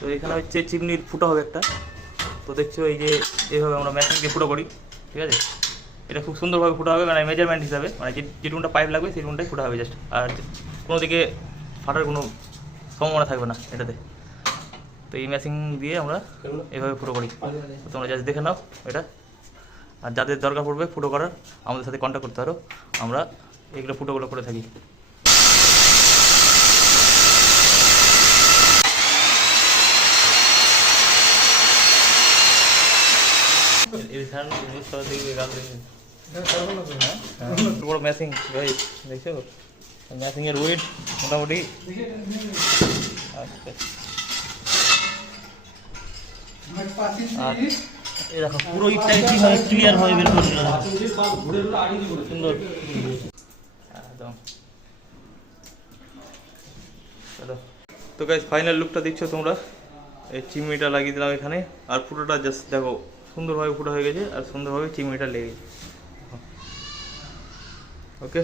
তো এখানে হচ্ছে চিমনির ফুটো হবে একটা। তো দেখছো এই যে এইভাবে আমরা মেশিন দিয়ে ফুটো করি, ঠিক আছে। এটা খুব সুন্দরভাবে ফুটো হবে, মানে মেজারমেন্ট হিসাবে, মানে যেটুকুটা পাইপ লাগবে সেটুকুটাই ফুটো হবে জাস্ট। আর কোনো দিকে ফাটার কোনো সম্ভাবনা থাকবে না এটাতে। তো এই মেশিন দিয়ে আমরা এইভাবে ফুটো করি। তোমরা জাস্ট দেখে নাও এটা। আর যাদের দরকার পড়বে ফুটো করার, আমাদের সাথে কন্ট্যাক্ট করতে পারো, আমরা এগুলো ফুটোগুলো করে থাকি। বড় মেশিন ভাই, দেখছো মেশিনের ওয়েট মোটামুটি। এই দেখো পুরো ইটটা কিভাবে ক্লিয়ার হয়ে বের করে দিল, সুন্দর একদম। তো গাইস ফাইনাল লুকটা দেখছো তোমরা, এই চিমনিটা লাগিয়ে দিলাম এখানে। আর ফুটোটা জাস্ট দেখো সুন্দরভাবে ফুটো হয়ে গেছে, আর সুন্দরভাবে চিমনিটা লেগে গেছে। ওকে।